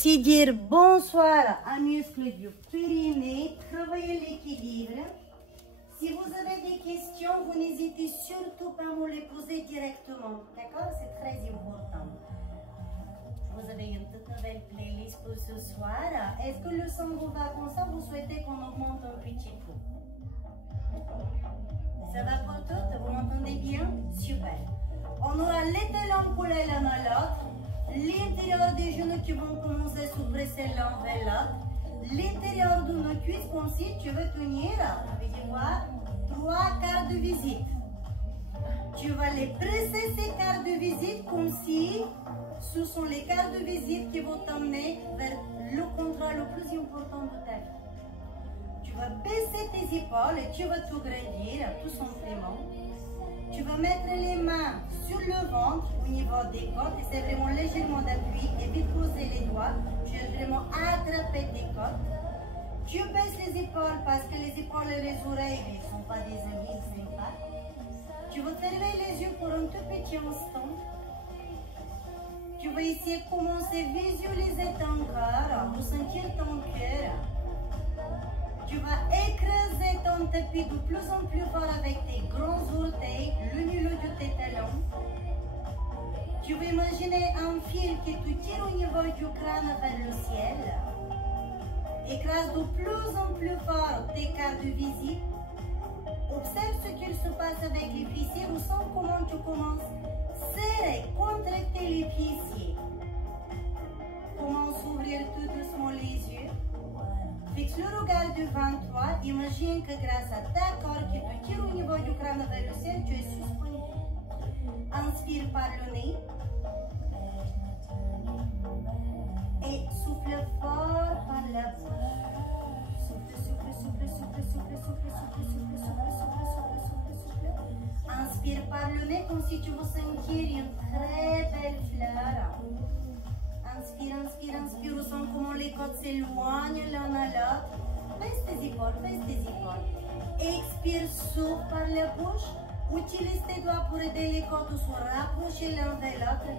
Si dire bonsoir à muscles du périnée, travaillez l'équilibre. Si vous avez des questions, vous n'hésitez surtout pas à me les poser directement. D'accord? C'est très important. Vous avez une toute nouvelle playlist pour ce soir. Est-ce que le son vous va comme ça? Vous souhaitez qu'on augmente un petit peu? Ça va pour toutes? Vous m'entendez bien? Super. On aura les talons collés l'un à l'autre. L'intérieur des genoux qui vont commencer à se presser l'un vers l'autre. L'intérieur de nos cuisses comme si tu veux tenir, veuillez voir, 3 quarts de visite. Tu vas les presser ces quarts de visite comme si ce sont les quarts de visite qui vont t'emmener vers le contrat le plus important de ta vie. Tu vas baisser tes épaules et tu vas tout grandir tout simplement. Tu vas mettre les mains sur le ventre au niveau des côtes et c'est vraiment légèrement d'appui. Évite de poser les doigts. Tu vas vraiment attraper tes côtes. Tu baisses les épaules parce que les épaules et les oreilles ne sont pas des amis sympas. Tu vas fermer les yeux pour un tout petit instant. Tu vas essayer de commencer à visualiser ton corps, de sentir ton cœur. Tu vas écraser ton tapis de plus en plus fort avec tes grands orteils, le milieu de tes talons. Tu vas imaginer un fil qui te tire au niveau du crâne vers le ciel. Écrase de plus en plus fort tes quarts de visite. Observe ce qu'il se passe avec les fessiers. Ressens comment tu commences à serrer, contracter les fessiers. Commence à ouvrir tout doucement les yeux. Fixe le regard devant toi. Imagine que grâce à ta corde qui te tire au niveau du crâne vers le ciel, tu es suspendu. Inspire par le nez. Et souffle fort par la bouche. Souffle, souffle, souffle, souffle, souffle, souffle, souffle, souffle, souffle, souffle, souffle, souffle, souffle. Inspire par le nez comme si tu veux sentir une très belle fleur. Inspire, inspire, inspire. Ressens comment les côtes s'éloignent l'un à l'autre. Baisse tes épaules, baisse tes épaules. Expire, souffle par la bouche. Utilise tes doigts pour aider les côtes à se rapprocher l'un de l'autre.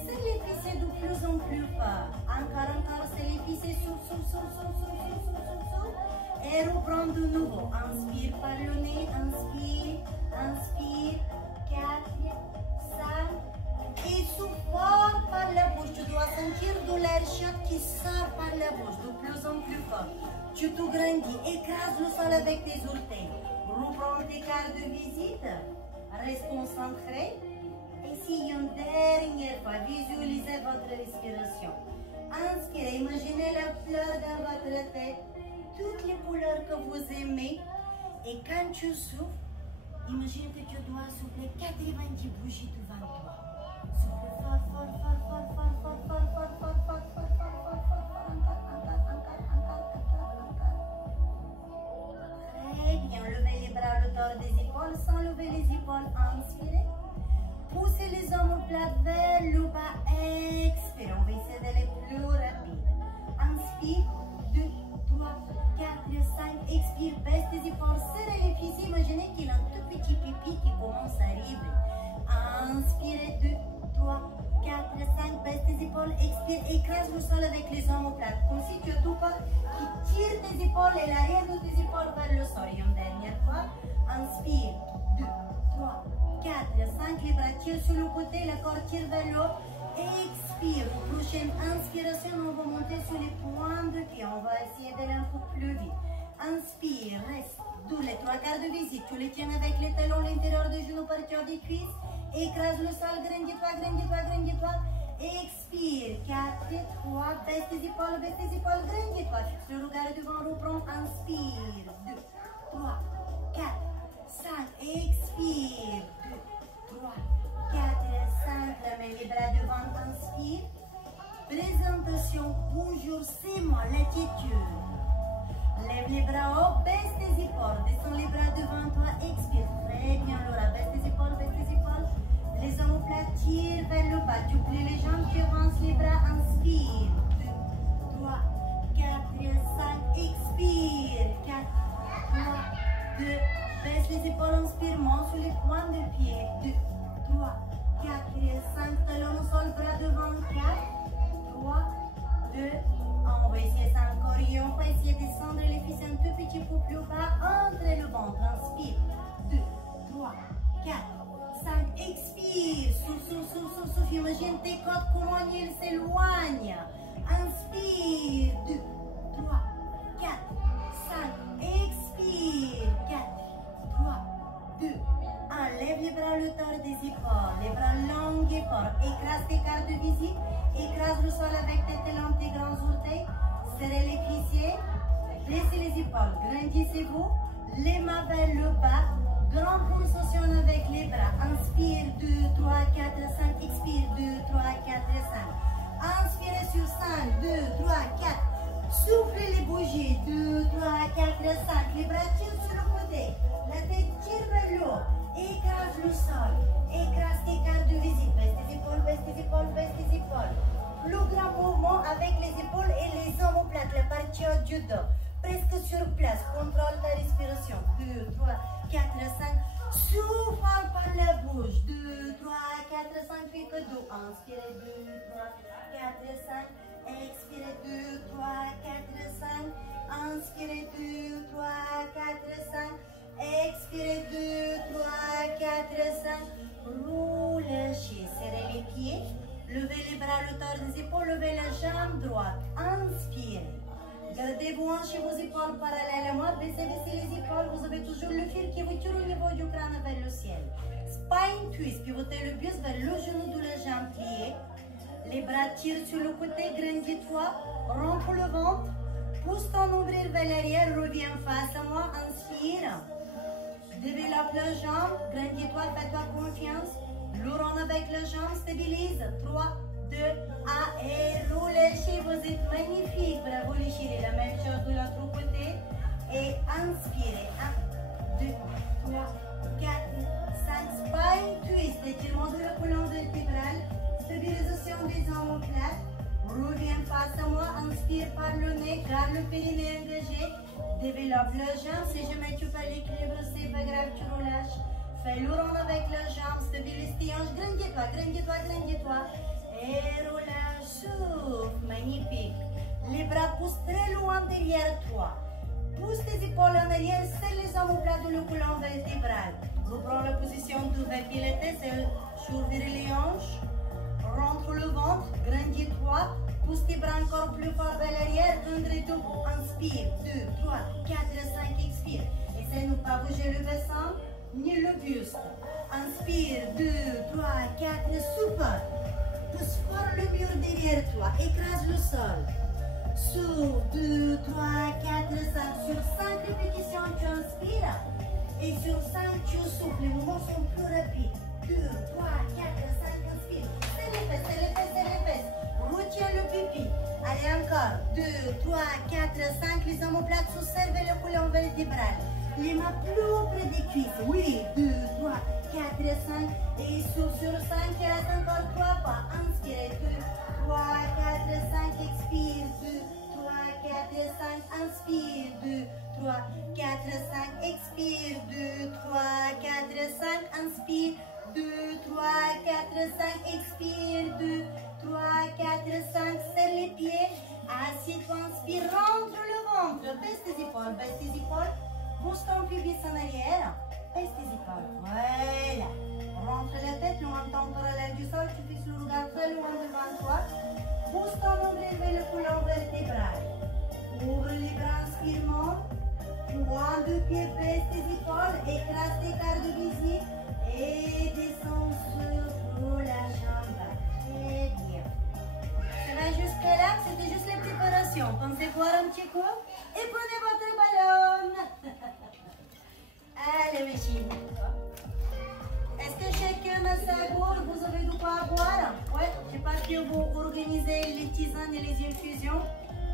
C'est les fessiers de plus en plus fort. Encore, c'est les fessiers. Souffle, souffle, souffle, souffle, souffle, souffle, souffle. Et reprends de nouveau. Inspire par le nez. Inspire, inspire. 4, 5. Et souffle fort par la bouche. Tu dois sentir de l'air chaud qui sort par la bouche de plus en plus fort. Tu te grandis. Écrase le sol avec tes orteils. Reprends tes quarts de visite. Reste concentré. Essayez une dernière fois. Visualisez votre respiration. Inspirez. Imaginez la fleur dans votre tête. Toutes les couleurs que vous aimez. Et quand tu souffles, imagine que tu dois souffler 90 bougies devant toi. Souffle fort, fort, fort, fort, fort, fort, fort, fort, fort, fort, fort, fort, fort, fort, encore. Très bien. Levez les bras à l'auteur des épaules sans lever les épaules. Inspirez. Poussez les omoplates vers le bas. Expirez. On va essayer d'aller plus rapide. Inspire. 2, 3, 4, 5. Expire. Baisse tes épaules. Serrez les fessiers. Imaginez qu'il y a un tout petit pipi qui commence à arriver. Inspirez. 2, 3, 4, 5. Baisse tes épaules. Expire. Écrase le sol avec les omoplates. Comme si tu as tout corps qui tire tes épaules et l'arrière de tes épaules vers le sol. Et une dernière fois. Inspire. 2, 3, 4, 5. Les bras tirent sur le côté. Le corps tire vers le haut. Expire. Prochaine inspiration, on va monter sur les points de pied. On va essayer d'aller un peu plus vite. Inspire. Reste. D'où les 3 quarts de visite. Tu les tiens avec les talons, l'intérieur des genoux, partir des cuisses. Écrase le sol. Grandis-toi, grandis-toi, grandis-toi. Expire. 4, 3. Baisse tes épaules, grandis-toi. Fixe le regard devant, reprends. Inspire. 2, 3, 4, 5. Expire. 2, 3, 4, 5. Ramène les bras devant. Inspire. Présentation. Bonjour, c'est moi, l'attitude. Lève les bras haut, baisse tes épaules. Descends les bras devant toi. Expire. Très bien, Laura. Baisse tes épaules, baisse tes épaules. Les omoplates tirent vers le bas. Tu plies les jambes, tu avances les bras. Inspire. 2, 3, 4, 5. Expire. 4, 3, 2. Baisse les épaules, inspire. Monte sur les points de pied. 2, 3, 4, 5. Talons au sol, bras devant. 4, 3, 2, peut essayer ça encore. On peut essayer de descendre les fesses un tout petit peu plus bas. Entrez le ventre. Inspire. 2, 3, 4, 5. Expire. Souffle. Imagine tes côtes, comment elles s'éloignent. Inspire. 2, 3, 4, 5. Expire. 4, 3, 2, 1. Lève les bras à l'auteur des épaules. Les bras longs et forts. Écrase tes cartes de visite. Écrase le sol avec tes talons, tes grands orteils. Serrez les fessiers. Baissez les épaules. Grandissez-vous. Les mains vers le bas. Grande pulsation avec les bras. Inspire. 2, 3, 4, 5. Expire. 2, 3, 4, 5. Inspirez sur 5. 2, 3, 4. Soufflez les bougies. 2, 3, 4, 5. Les bras tirent sur le côté. La tête tire vers le haut. Écrase le sol. Écrase tes cartes de visite. Baisse tes épaules, baisse tes épaules, baisse tes épaules. Plus grand mouvement avec les épaules et les omoplates, la partie haute du dos. Presque sur place. Contrôle ta respiration. 2, 3, 4, 5. Souffle par la bouche. 2, 3, 4, 5. Pique doux. Inspirez. 2, 3, 4, 5. Expirez. 2, 3, 4, 5. Inspirez. 2, 3, 4, 5. Expirez. 2, 3, 4, 5. Relâchez. Serrez les pieds. Levez les bras à l'auteur des épaules. Levez la jambe droite. Inspirez. Gardez-vous hanches et vos épaules parallèles à moi. Baissez les épaules. Vous avez toujours le fil qui vous tire au niveau du crâne vers le ciel. Spine twist. Pivotez le buste vers le genou de la jambe pliée. Les bras tirent sur le côté. Grandis-toi. Romps le ventre. Pousse ton nombril vers l'arrière. Reviens face à moi. Inspire. Développe la jambe. Grandis-toi. Fais-toi confiance. Lourd avec la jambe. Stabilise. 3, 2, 1. Et relâchez. Vous êtes magnifique. Bravo les chéris. La même chose de l'autre côté. Et inspirez. 1, 2, 3, 4, 5. Spine twist. Étirement de la colonne vertébrale. Stabilisation des omoplates. Reviens face à moi. Inspire par le nez. Garde le périnée engagé. Développe la jambe. Si jamais tu perds l'équilibre, c'est pas grave, tu relâches. Fais le rond avec la jambe. Stabilise tes hanches. Grandis-toi, grandis-toi, grandis-toi. Et relâche. Souffle. Magnifique. Les bras poussent très loin derrière toi. Pousse tes épaules en arrière. Serre les omoplates de la colonne vertébrale. Reprends la position d'ouvert piloté. C'est ouvrir les hanches. Rentre le ventre. Grandis-toi. Pousse tes bras encore plus fort vers l'arrière. Tendre debout. Inspire. 2, 3, 4, 5. Expire. Essaye de ne pas bouger le bassin ni le buste. Inspire. 2, 3, 4. Super. Pousse fort le mur derrière toi. Écrase le sol. Souffle. 2, 3, 4, 5. Sur 5 répétitions, tu inspires. Et sur 5, tu souffles. Les mouvements sont plus rapides. 2, 3, 4, 5. Inspire. C'est les fesses, c'est les fesses, c'est les fesses. Retiens le pipi. Allez encore. 2, 3, 4, 5. Les omoplates sous servent le colonne vertébrale. Les mains plus haut près des cuisses. Oui. 2, 3, 4, 5. Et sur 5, il reste encore 3 pas. Inspirez. 2, 3, 4, 5. Expire. 2, 3, 4, 5. Inspire. 2, 3, 4, 5. Expire. 2, 3, 4, 5. Inspire. 2, 3, 4, 5. Expire. 2, 3, 4, 5. Serre les pieds. Assieds-toi. Inspire. Rentre le ventre. Baisse tes épaules. Baisse tes épaules. Pousse ton pubis en arrière. Baisse tes épaules. Voilà. Rentre la tête loin de ton parallèle du sol. Tu fixes le regard très loin devant toi. Pousse ton nombril vers le colonne vertébrale. Ouvre les bras. Inspire. Monte. Point de pied. Baisse tes épaules. Écrase tes cartes de visite. Et descends sur la jambe. Très bien. Ça va jusqu'à là. C'était juste les préparations. Pensez boire un petit coup. Et prenez votre ballon. Allez, mes chéris. Est-ce que chacun a sa gourde? Vous avez de quoi boire? Ouais, je pense que vous organisez les tisanes et les infusions.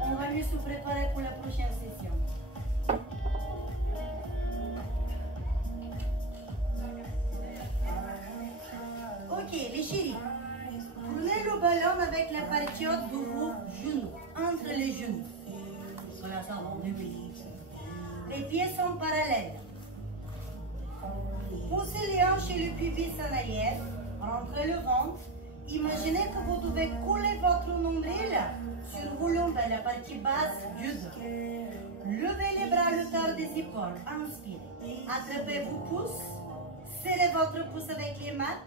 On va mieux se préparer pour la prochaine session. Ok, les chéris. Prenez le ballon avec la partie haute de vos genoux, entre les genoux. Voilà, ça va, les pieds sont parallèles. Poussez les hanches et le pubis en arrière. Rentrez le ventre. Imaginez que vous devez coller votre nombril sur vos lombaires, la partie basse du dos. Levez les bras à l'auteur des épaules. Inspirez. Attrapez vos pouces. Serrez votre pouce avec les mains.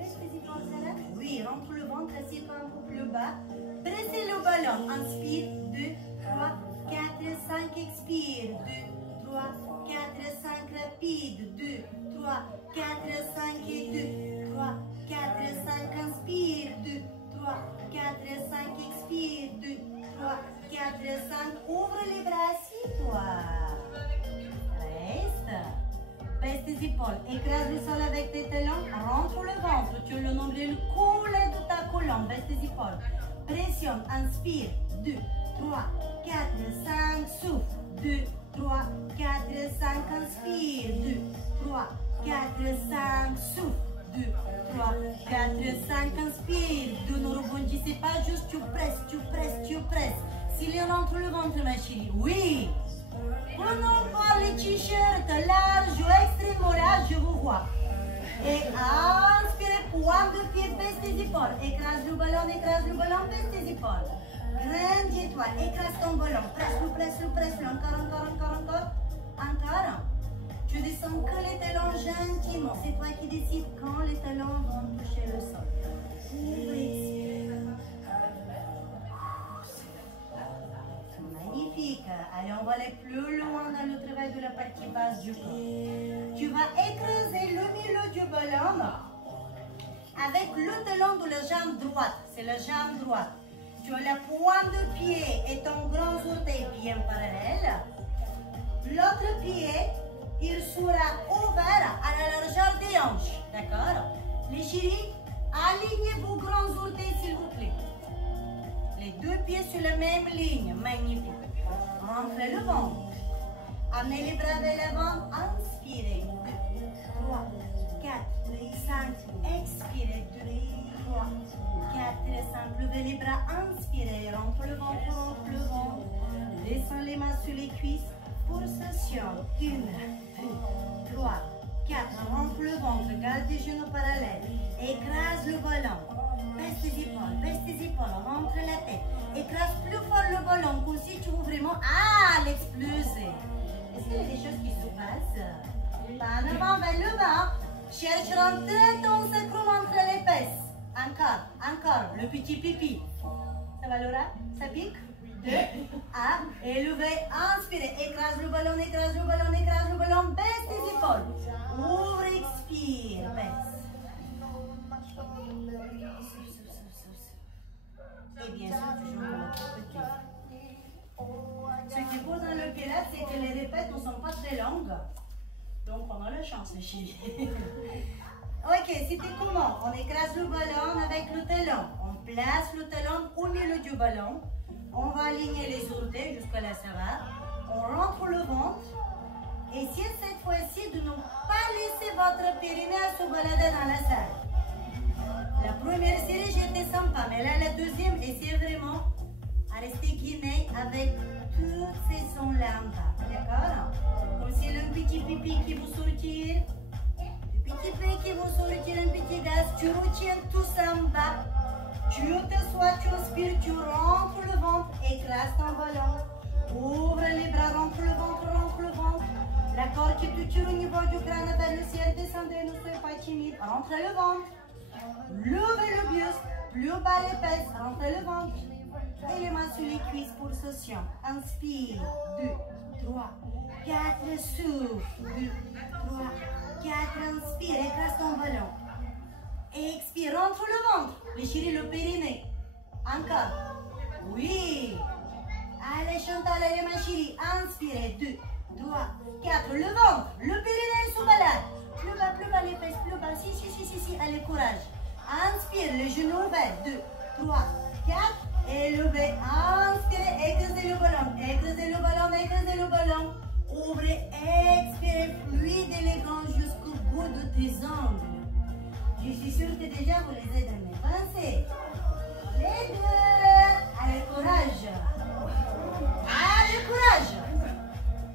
Est-ce que les épaules serrées? Oui, rentre le ventre, assieds-toi un peu plus bas. Pressez le ballon. Inspire. 2, 3, 4, 5. Expire. 2, 3, 4, 5. Rapide. 2, 3, 4, 5 et 2, 3, 4, 5. Inspire. 2, 3, 4, 5. Expire. 2, 3, 4, 5. Ouvre les bras, assieds-toi. Reste. Baisse tes épaules. Écrase le sol avec tes talons. Rentre le ventre. Tu as le nombril collé de ta colonne. Baisse tes épaules. Pressionne. Inspire. 2, 3, 4, 5. Souffle. 2, 3, 4, 5. Inspire. 2, 3, 4, 5. Souffle. 2, 3, 4, 5. Inspire. Ne rebondissez pas. Juste tu presses, tu presses, tu presses. S'il rentre le ventre, ma chérie. Oui. Prenons par les t-shirts larges ou extrêmement larges, je vous vois. Et inspirez, pointe de pied, baisse tes épaules. Écrase le ballon, baisse tes épaules. Grandis-toi, écrase ton ballon. Presse-le. Encore. Tu descends que les talons gentiment. C'est toi qui décides quand les talons vont toucher le sol. Magnifique. Allez, on va aller plus loin dans le travail de la partie basse du corps. Tu vas écraser le milieu du ballon avec le talon de la jambe droite. C'est la jambe droite. Tu as la pointe de pied et ton grand orteil bien parallèle. L'autre pied, il sera ouvert à la largeur des hanches. D'accord? Les chéris, alignez vos grands orteils s'il vous plaît. Les deux pieds sur la même ligne. Magnifique. Rentrez le ventre. Amenez les bras vers l'avant. Inspirez. 2, 3, 4, 5. Expirez. 2, 3, 4, 5. Levez les bras. Inspirez. Rentre le ventre. Descends les mains sur les cuisses. Pulsation. 1, 2, 3, 4. Rentre le ventre. Garde les genoux parallèles. Écrase le ballon. Baisse tes épaules, rentre la tête. Écrase plus fort le ballon, comme si tu veux vraiment l'exploser. Est-ce qu'il y a des choses qui se passent? Pas en avant, vers le bas. Cherche à rentrer ton sacrum entre les fesses. Encore, le petit pipi. Ça va Laura? Ça pique? 2, 1, élevez, inspirez. Écrase le ballon, baisse tes épaules. Ouvre, expire, baisse. Et bien sûr, toujours notre petit. Ce qui est beau dans le pilates, c'est que les répètes ne sont pas très longues. Donc, on a la chance, les chéris. Ok, c'était comment? On écrase le ballon avec le talon. On place le talon au milieu du ballon. On va aligner les orteils, jusqu'à là ça va. On rentre le ventre. Essayez cette fois-ci de ne pas laisser votre périnée se balader dans la salle. La première série, j'étais sympa, mais là, la deuxième, essayez vraiment à rester guiné avec toutes ces sons-là en bas. D'accord? Comme si le petit pipi qui vous sortir, le petit pipi qui vous sortir, un petit gaz, tu retiens tout ça en bas. Tu t'assois, tu inspires, tu rentres le ventre, écrase ton ballon. Ouvre les bras, rentre le ventre. La corde qui te tire au niveau du crâne vers le ciel, descendez, ne soyez pas timide, rentre le ventre. Levez le buste, plus bas les fesses, rentrez le ventre. Et les mains sur les cuisses, pulsation. Inspire, 2, 3, 4, souffle. 2, 3, 4, inspire, écrase ton ballon. Expire, rentre le ventre. Les chéris, le périnée. Encore. Oui. Allez, Chantal, allez, ma chérie. Inspirez, 2, 3, 4, le ventre. Le périnée se balade. Plus bas les fesses, plus bas. Si. Allez, courage. Inspire, les genoux ouverts. 2, 3, 4. Élevez. Inspirez, écrasez le ballon. Ouvrez, expirez, fluide, élégant jusqu'au bout de tes ongles. Je suis sûre que déjà vous les êtes dans mes pensées. Les deux. Allez, courage.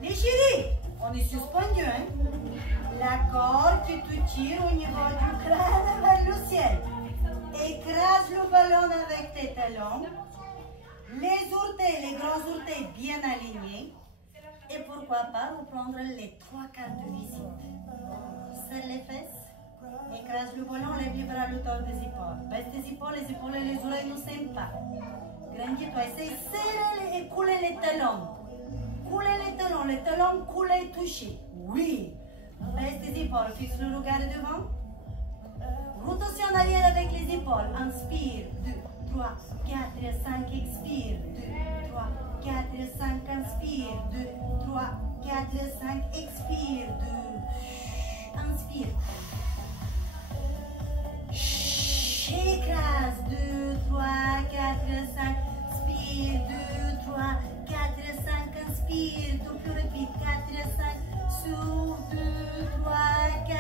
Les chéris, on est suspendu, hein? La corde qui te tire au niveau du crâne vers le ciel. ballon. Les orteils, les grands orteils bien alignés. Et pourquoi pas reprendre les 3 quarts de visite. Serre les fesses. Écrase le ballon, lève les bras à l'auteur des épaules. Baisse tes épaules et les oreilles ne s'aiment pas. Grandis-toi, essaye de serrer et couler les talons. Couler les talons coulés, touchés. Oui. Baisse tes épaules, fixe le regard devant. Rotation en arrière avec les épaules. Inspire, 2, 3, 4, 5, expire, 2, 3, 4, 5, inspire, 2, 3, 4, 5, expire, 2, inspire. Écrase, 2, 3, 4, 5, expire, 2, 3, 4, 5, inspire, double répite, 4, 5, souffle, 2, 3, 4,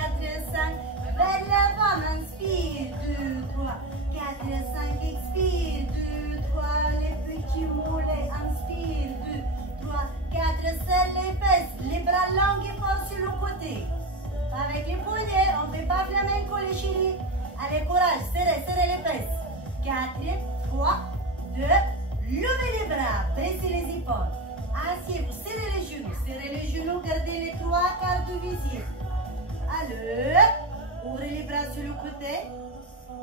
5, vers l'avant, inspire, 2, 3, 4, 5, expire, 2, 3, les petits mollets, inspire, 2, 3, 4, serre les fesses, les bras longs et forts sur le côté. Avec les poignets, on ne fait pas flamenco les chéris. Allez, courage, serrez, serrez les fesses. 4, 3, 2, levez les bras, baissez les épaules. Asseyez-vous, serrez les genoux, gardez les 3 quarts de visite. Allez, ouvrez les bras sur le côté,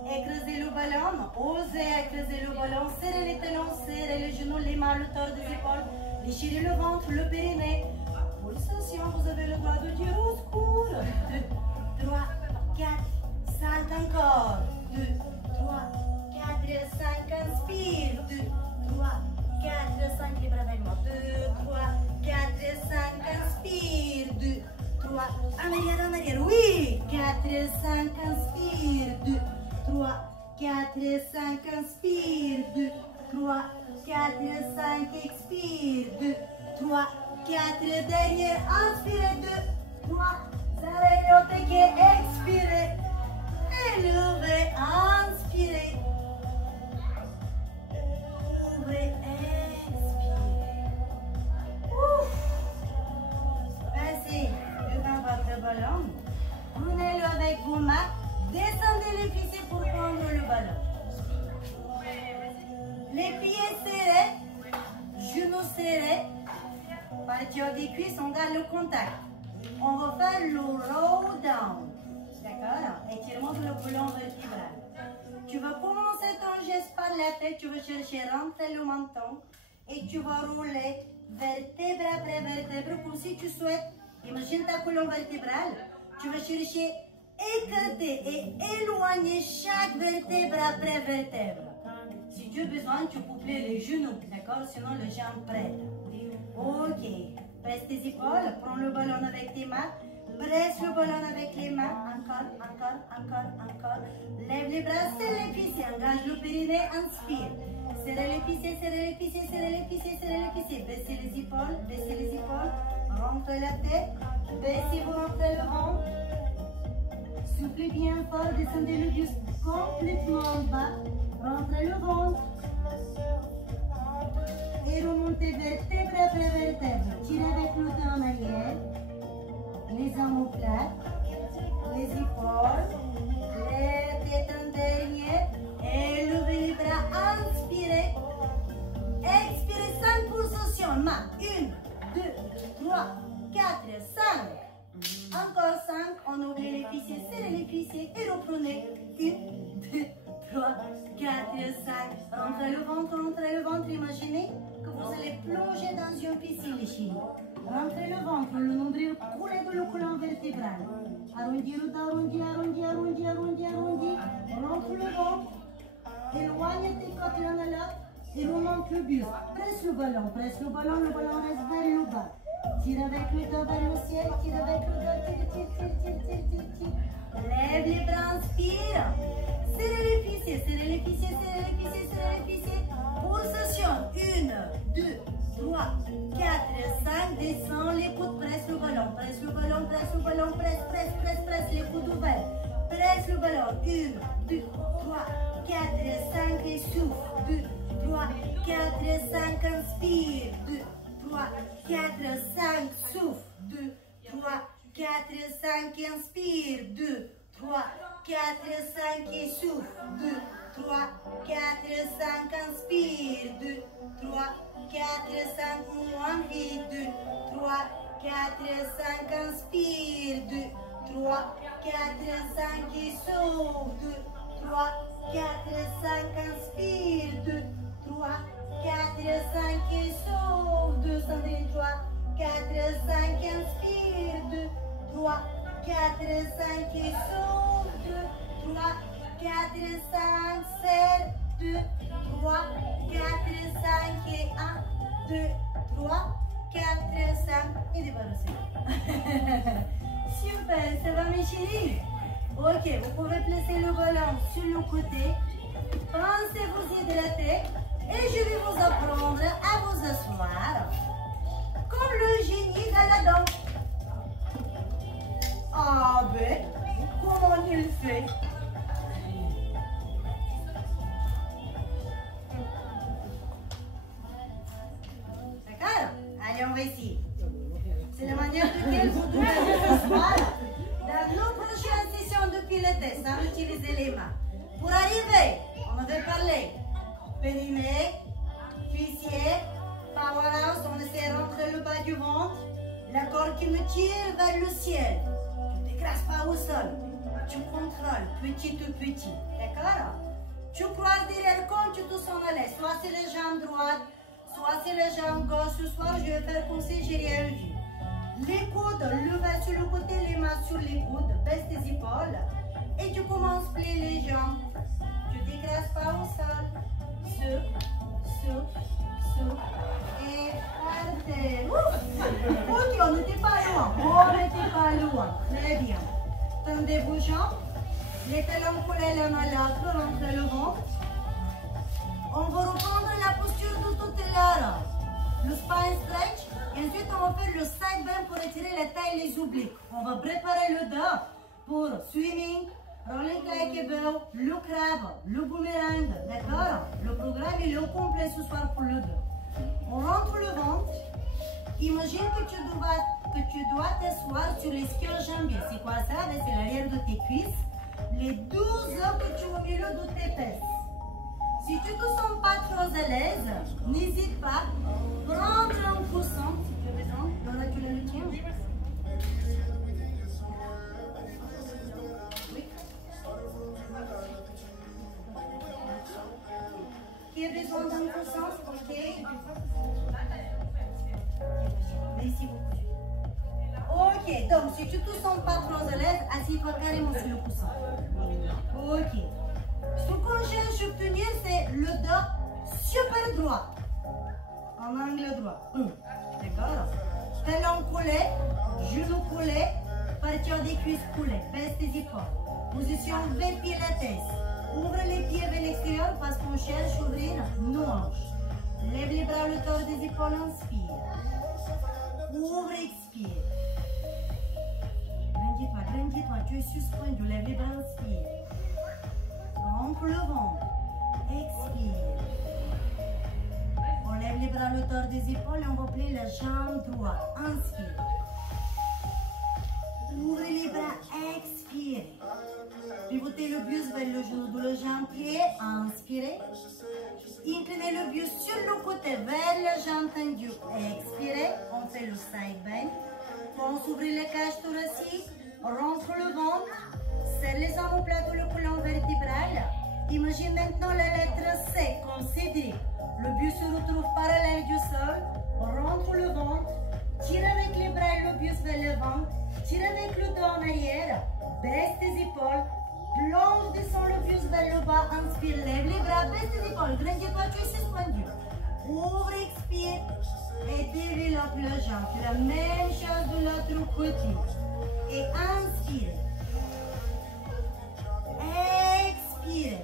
écrasez le ballon, osez écraser le ballon, serrez les talons, serrez les genoux, les mains à l'auteur des épaules, déchirez le ventre, le périnée. Pulsation, vous avez le droit de dire au secours. 2, 3, 4, 5 encore. 2, 3, 4, 5, inspire. 2, 3, 4, 5, les bras avec moi. 2, 3, 4, 5, inspire. 2, 3, en arrière, oui. 4, 5, inspire. 2, 3, 4, 5, inspire. 2, 3, 4, 5, expire. 2, 3, 4, derrière, inspirez, 2, 3, arrêtez, expirez, élevez, inspirez, ouvrez, expirez. Ouf. Passez devant votre ballon, prenez-le avec vos mains, descendez les fessiers pour prendre le ballon. Les pieds serrés, genoux serrés. Partir des cuisses, on garde le contact. On va faire le roll down. D'accord? Étirement de le colonne vertébrale. Tu vas commencer ton geste par la tête. Tu vas chercher rentrer le menton. Et tu vas rouler vertèbre après vertèbre comme si tu souhaites. Imagine ta colonne vertébrale. Tu vas chercher écarter et éloigner chaque vertèbre après vertèbre. Si tu as besoin, tu peux plier les genoux. D'accord? Sinon, les jambes prêtes. Ok, presse tes épaules, prends le ballon avec tes mains, presse le ballon avec les mains, encore, lève les bras, serre les fessiers, engage le périnée, inspire, serrez les fessiers, baissez les épaules, rentrez la tête, baissez-vous, rentrez le ventre, soufflez bien fort, descendez le buste complètement en bas, rentrez le ventre, et remontez vertèbre après vertèbre. Tirez avec le dos en arrière, les omoplates, les épaules, les têtes en derrière, élevez les bras, inspirez, expirez 5 pulsations, main, 1, 2, 3, 4, 5, encore 5, on ouvre les fessiers, serrez les fessiers et reprenez, 1, 2, 3, 4, 5, rentrez le ventre, imaginez que vous allez plonger dans une piscine, les chéris. Rentrez le ventre, le nombril coulé de la colonne vertébrale. Arrondis le dos, arrondis. Rentre le ventre, éloigne tes côtes l'un à l'autre et remonte le buste. Presse le ballon, le ballon reste vers le bas. Tire avec le dos vers le ciel, tire avec le dos, tire. Lève les bras, inspire. Serrez les fessiers. Pulsation. 1, 2, 3, 4, 5. Descends les coudes, presse le ballon. Presse les coudes ouverts. Presse le ballon. 1, 2, 3, 4, 5 et souffle. 2, 3, 4, 5, inspire. 2, 3, 4, 5, souffle. 2, 3, 4, 5, inspire. 2, 3, 4, 5 et souffle. 2, 3, 4, 5, inspire, 2, 3, 4, 5, moins vite, 2, 3, 4, 5, inspire, 2, 3, 4, 5 et sauve, 2, 3, 4, 5, inspire, 2, 3, 4, 5 et sauve, 2, Sandrine, 3, 4, 5, inspire, 2, 3, 4, 5 et sauve, 2, 3, 4, 5, serre, 2, 3, 4, 5 et 1, 2, 3, 4, 5 et débarrasser. Super, ça va mes chéris? Ok, vous pouvez placer le volant sur le côté. Pensez vous hydrater et je vais vous apprendre à vous asseoir comme le génie d'Aladin. Ah ben, comment il fait? D'accord? Allez, on va essayer. C'est la manière laquelle vous devez vous asseoir dans nos prochaines sessions de pilates sans utiliser les mains. Pour arriver, on avait parlé périnée, fessier, powerhouse, on essaie de rentrer le bas du ventre, la corde qui me tire vers le ciel. Tu ne t'écrases pas au sol, tu contrôles petit à petit, d'accord? Tu croises derrière quand tu te sens à l'aise, soit c'est les jambes droites, soit c'est les jambes gauche. Ce soir, je vais faire comme si j'ai rien vu. Les coudes, le bas sur le côté, les mains sur les coudes, baisse tes épaules et tu commences à plier les jambes. Tu ne t'écrases pas au sol. Et partez. Ok, on n'était pas loin. On n'était pas loin. Très bien. Tendez vos jambes. Les talons collés l'un à l'autre, rentrez le ventre. On va reprendre la posture de tout à l'heure. Le spine stretch. Et ensuite, on va faire le side bend pour étirer la taille et les obliques. On va préparer le dos pour swimming, rolling like a bell, le crabe, le boomerang. D'accord? Le programme il est au complet ce soir pour le dos. On rentre le ventre. Imagine que tu dois t'asseoir sur les skis jambiers. C'est quoi ça? C'est l'arrière de tes cuisses. Les 12 os que tu as au milieu de tes fesses. Si tu ne te sens pas trop à l'aise, n'hésite pas. Prendre un coussin, si tu as besoin. Laura, tu le tiens? Oui. Qui a besoin d'un coussin? Ok. Merci beaucoup. Ok, donc si tu ne te sens pas trop à l'aise, assieds-toi carrément sur le coussin. Ok. Ce qu'on cherche à obtenir, c'est le dos super droit. En angle droit. D'accord? Talons collés, genoux collés, partir des cuisses collées. Baisse tes épaules. Position vers pilates. Ouvre les pieds vers l'extérieur parce qu'on cherche à ouvrir nos hanches. Lève les bras à l'auteur des épaules, inspire. Ouvre, expire. Grandis-toi, tu es suspendu. Lève les bras, inspire. Rentre le ventre. Expire. On lève les bras à l'auteur des épaules et on va plier la jambe droite. Inspire. Ouvrez les bras. Expire. Pivotez le buste vers le genou de la jambe pliée. Inspirez. Inclinez le buste sur le côté vers la jambe tendue. Expirez. On fait le side bend. On s'ouvre la cage thoracique. Rentre le ventre. Serre les omoplates ou le colonne vertébrale. Imagine maintenant la lettre C comme Cédric. Le buste se retrouve parallèle du sol. Rentre le ventre. Tire avec les bras et le buste vers le ventre. Tire avec le dos en arrière. Baisse tes épaules. Plonge, descends le buste vers le bas. Inspire, lève les bras, baisse tes épaules. Grandis-toi, tu es suspendu. Ouvre, expire. Et développe la jambe. Fais la même chose de l'autre côté. Et inspire. Expire.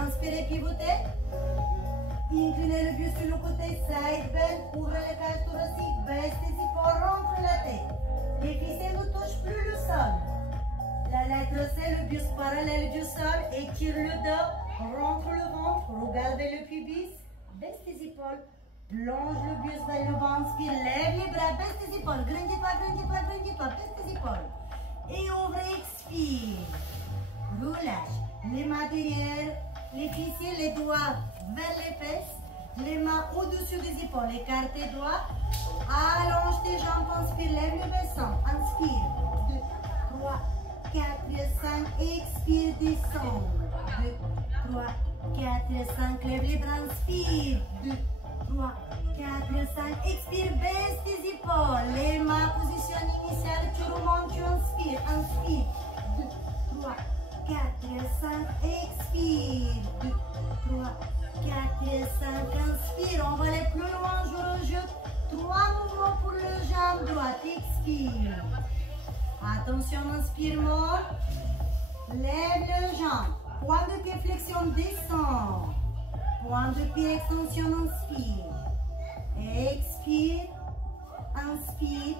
Inspirez, pivotez. Inclinez le buste sur le côté, side bend. Ouvre la cage thoracique, baisse tes épaules, rentre la tête. Les fessiers ne touchent plus le sol. La lettre C, le buste parallèle du sol. Étire le dos, rentre le ventre, regarde vers le pubis. Baisse tes épaules. Plonge le buste vers le ventre, inspire, lève les bras, baisse tes épaules. Grandis-toi, baisse tes épaules. Et ouvre, expire. Relâche. Les mains derrière, les fessiers, les doigts vers les fesses. Les mains au-dessus des épaules. Écarte tes doigts. Allonge tes jambes. Inspire, lève le bassin. Inspire. 2, 3, 4, 5. Expire, descend. 2, 3, 4, 5. Lève les bras. Inspire. 2, 3, 4, 5. Expire, baisse tes épaules. Les mains, position initiale. Tu remontes, tu inspires. Inspire. 2, 3, 4, 5. Expire. 2, 3, 4, 5. Inspire. On va aller plus loin, jour au jeu. 3 mouvements pour le jambe droite. Expire. Attention, inspirement. Lève le jambe. Point de pied, flexion, descend. Point de pied, extension, inspire. Expire. Inspire.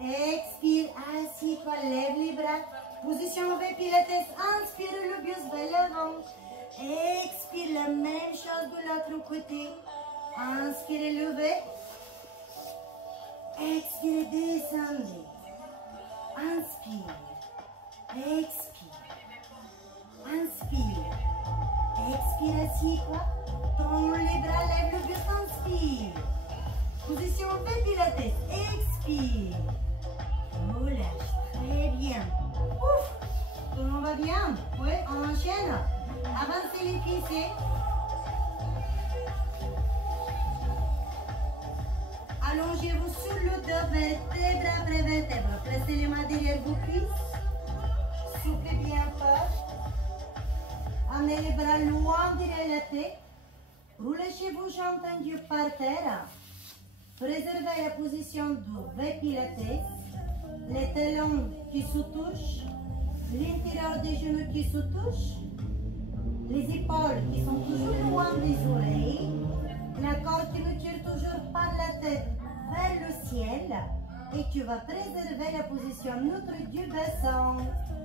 Expire. Assis-toi, lève les bras. Position V, pilates. Inspire le buste vers l'avant. Expire, la même chose de l'autre côté. Inspirez, levez. Expirez, descendez. Inspire. Expire. Inspire. Expire, assis-toi. Tends les bras, lève le buste, inspire. Position V, pilates. Expire. Relâche. Très bien. Ouf. Tout le monde va bien? Oui, on enchaîne. Avancez les fessiers. Allongez-vous sur le dos, vertèbre après vertèbre. Placez les mains derrière vos cuisses. Soufflez bien fort. Amenez les bras loin derrière la tête. Roulez chez vos jambes tendues par terre. Préservez la position du V pilates. Les talons qui se touchent. L'intérieur des genoux qui se touchent. Les épaules qui sont toujours loin des oreilles. La corde qui me tire toujours par la tête vers le ciel. Et tu vas préserver la position neutre du bassin.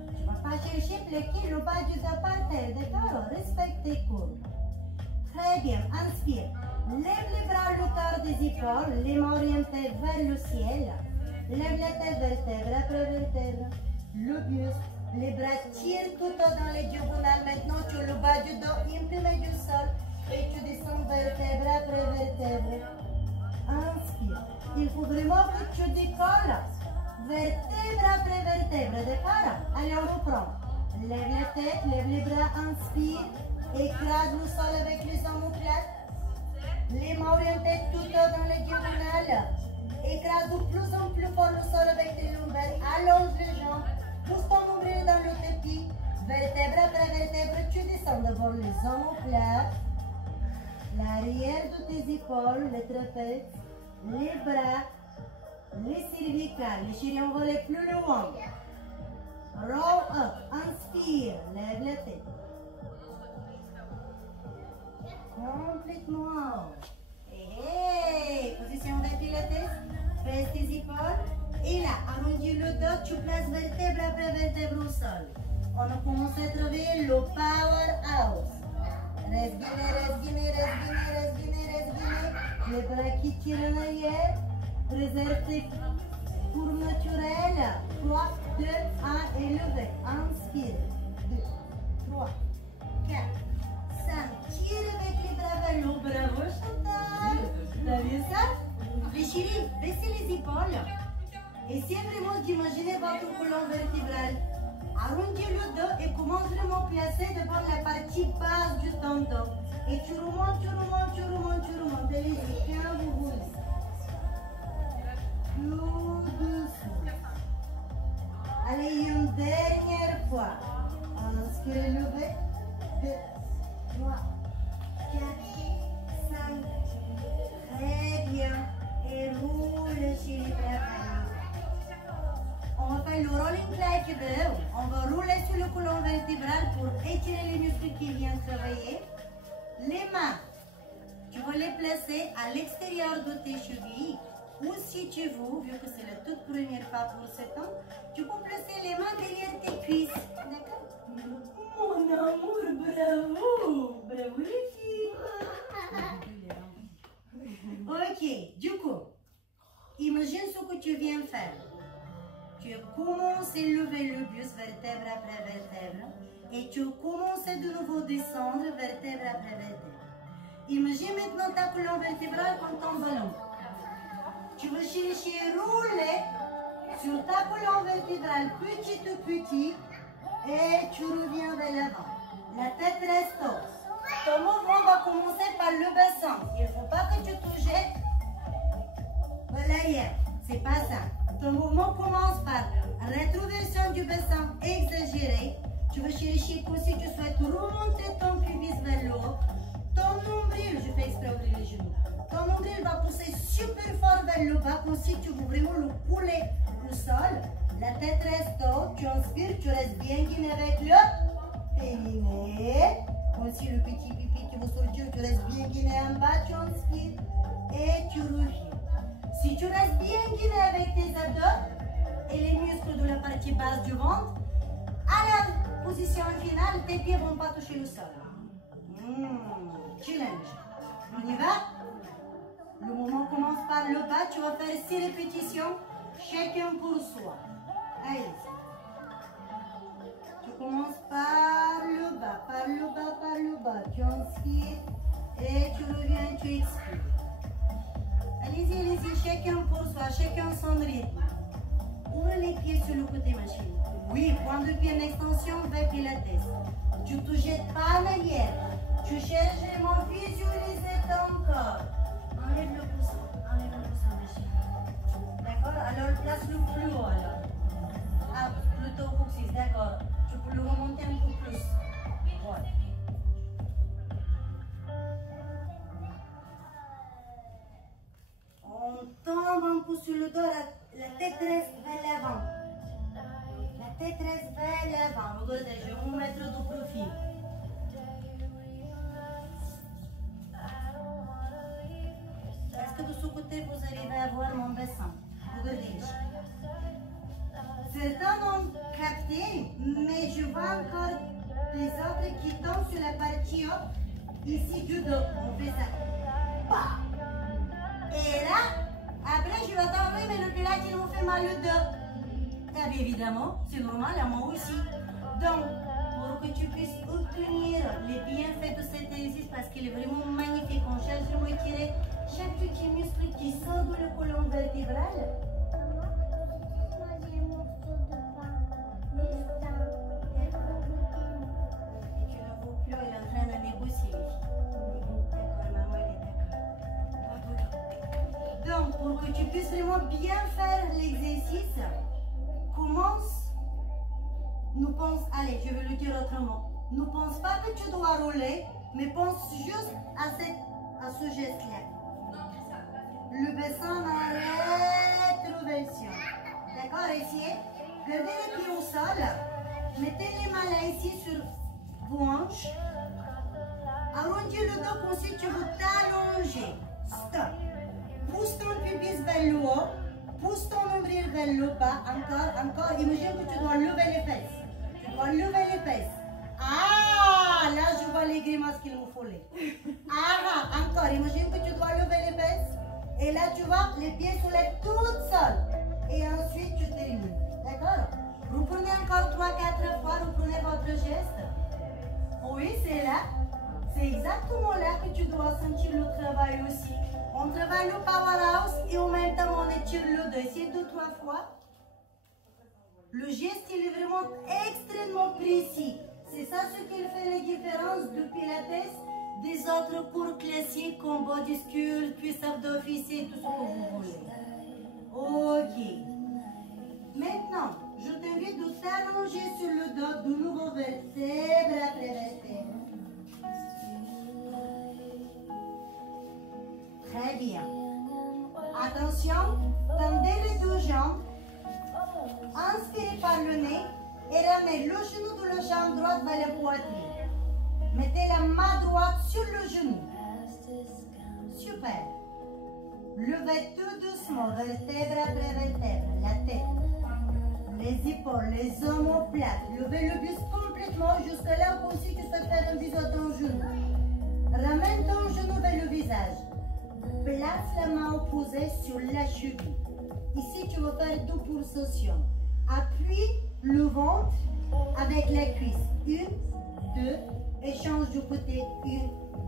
Tu ne vas pas chercher plaquer le bas du dos par terre. D'accord? Respecte tes courbes. Très bien. Inspire. Lève les bras à l'auteur des épaules. Les mains orientées vers le ciel. Lève la tête vertèbre après vertèbre. Le buste. Les bras tirent tout dans les diagonales. Maintenant, tu as le bas du dos imprimé du sol. Et tu descends vertèbre après vertèbre. Inspire. Il faut vraiment que tu décolles. Vertèbre après vertèbre. D'accord? Allez, on reprend. Lève la tête, lève les bras. Inspire. Écrase le sol avec les omoplates. Les mains orientées tout dans les diagonales. Écrase de plus en plus fort le sol avec tes lombaires. Allonge les jambes. Pousse ton nombril dans le tapis. Vertèbre après vertèbre, tu descends devant les omoplates. L'arrière de tes épaules, les trapèzes, les bras, les cervicales. Les chéris, on va aller plus loin. Roll up. Inspire. Lève la tête. Complètement. Hey, position de pilates. Baisse tes épaules. Et là, arrondis le dos, tu places vertèbre après vertèbre au sol. On a commencé à travailler le powerhouse. Resguinez, resguinez, resguinez, resguinez, resguinez. Les bras qui tirent en arrière. Préserve tes courbes naturelles. 3, 2, 1 et levez. Inspire. 2, 3, 4, 5. Tire avec les bras vers le haut. Bravo, Chantal. T'as vu ça? Les chéris, baissez les épaules. Essayez vraiment d'imaginer votre colonne vertébrale. Arrondis le dos et commence vraiment à placer devant la partie basse du tendon. Et tu remontes, tu remontes, tu remontes, tu remontes. Allez-y, quand vous voulez. Tout doucement. Allez, une dernière fois. Inspirez, levez. 2, 3, 4, 5. Très bien. Et roule chez les bras. On va faire le rolling like beau. On va rouler sur le colonne vertébrale pour étirer les muscles qui viennent travailler. Les mains, tu vas les placer à l'extérieur de tes chevilles. Ou si tu veux, vu que c'est la toute première fois pour ce temps, tu peux placer les mains derrière tes cuisses. D'accord? Mon amour, bravo! Bravo les filles! Ok, du coup, imagine ce que tu viens faire. Tu commences à lever le buste vertèbre après vertèbre. Et tu commences de nouveau à descendre vertèbre après vertèbre. Imagine maintenant ta colonne vertébrale comme ton ballon. Tu vas chercher à rouler sur ta colonne vertébrale petit à petit et tu reviens vers l'avant. La tête reste haute. Ton mouvement va commencer par le bassin. Il ne faut pas que tu te jettes vers l'arrière. C'est pas ça. Ton mouvement commence par rétroversion du bassin exagérée. Tu vas chercher comme si tu souhaites remonter ton pubis vers le haut. Ton nombril, je fais exprès ouvrir les genoux. Ton nombril va pousser super fort vers le bas, comme si tu veux vraiment le couler au sol. La tête reste haute, tu inspires, tu restes bien guiné avec le périnée. Comme si le petit pipi qui vous sortir, tu restes bien guiné en bas, tu inspires et tu reviens. Si tu restes bien guiné avec tes abdos et les muscles de la partie basse du ventre, à la position finale, tes pieds ne vont pas toucher le sol. Challenge. On y va? Le mouvement commence par le bas. Tu vas faire 6 répétitions, chacun pour soi. Allez. Tu commences par le bas, par le bas, par le bas. Tu inspires et tu reviens, tu expires. Allez-y, allez-y, chacun pour soi, chacun son rythme. Ouvre les pieds sur le côté machine. Oui, point de pied en extension vers Pilates. Tu ne te jettes pas en arrière. Tu cherches vraiment visualiser ton corps. Enlève le coussin machine. D'accord? Alors place le plus haut alors. Ah, plutôt coccyx, d'accord. Tu peux le remonter un peu plus. Voilà. On tombe un peu sur le dos, la tête reste vers l'avant. La tête reste vers l'avant. Regardez, je vais vous mettre de profil. Est-ce que de ce côté, vous arrivez à voir mon bassin? Regardez. Certains ont capté, mais je vois encore des autres qui tombent sur la partie haute, ici du dos. On fait ça. Bah. Et là, après, je vais attendre, oui, mais le pilates, il vous fait mal le dos. Eh bien, évidemment, c'est normal, à moi aussi. Donc, pour que tu puisses obtenir les bienfaits de cet exercice, parce qu'il est vraiment magnifique, on cherche à retirer chaque petit muscle qui sort de la colonne vertébrale. Et tu ne veux plus, elle est en train de négocier. D'accord, maman, elle est d'accord. Donc, pour que tu puisses vraiment bien faire l'exercice, commence, allez, je vais le dire autrement. Ne pense pas que tu dois rouler, mais pense juste à ce geste-là. Le bassin en rétroversion. D'accord, essayez. Gardez les pieds au sol. Mettez les mains là ici sur vos hanches. Arrondis le dos comme si tu veux t'allonger. Stop. Pousse ton pubis vers le haut. Pousse ton nombril vers le bas. Encore. Imagine que tu dois lever les fesses. Tu dois lever les fesses. Ah, là je vois les grimaces qu'il me faut. Encore. Imagine que tu dois lever les fesses. Et là tu vois, les pieds soulèvent toutes seuls. Et ensuite tu termines. D'accord? Reprenez encore 3-4 fois. Reprenez votre geste. Oui, c'est là. C'est exactement là que tu dois sentir le travail aussi. On travaille le powerhouse et en même temps on étire le dos. Essayez 2-3 fois. Le geste il est vraiment extrêmement précis. C'est ça ce qui fait la différence du Pilates des autres cours classiques comme body sculpt, cuisse abdo-fessier, tout ce que vous voulez. Ok. Maintenant, je t'invite de t'allonger sur le dos, de nouveau vertèbre après vertèbre. Très bien. Attention, tendez les deux jambes. Inspirez par le nez et ramenez le genou de la jambe droite vers la poitrine. Mettez la main droite sur le genou. Super. Levez tout doucement, vertèbre après vertèbre, la tête, les épaules, les omoplates. Levez le buste complètement jusque là comme si tu souhaites faire un bisou à ton genou. Ramène ton genou vers le visage. Place la main opposée sur la cheville. Ici, tu vas faire deux pulsations. Appuie le ventre avec la cuisse. 1, 2, et change de côté. 1,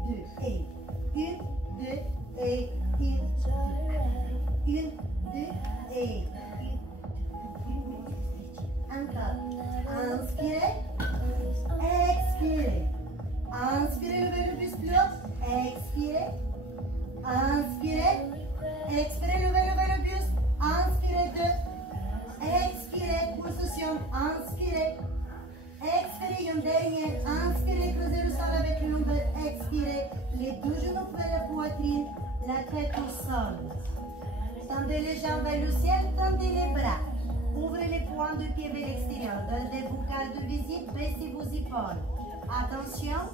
2, et 1, 2, et 1, 2, 1, 2, et 1. Encore. Inspirez, expirez. Inspirez, levez le buste plus haut. Expirez. Inspirez. Expirez, levez le buste. Inspirez 2. Expirez, position. Inspirez. Expirez, une dernière. Inspirez, creusez le sol avec le lombaire. Expirez. Les deux genoux vers la poitrine, la tête au sol. Tendez les jambes vers le ciel, tendez les bras. Ouvrez les pointes de pied vers l'extérieur. Gardez vos cartes de visite, baissez vos épaules. Attention.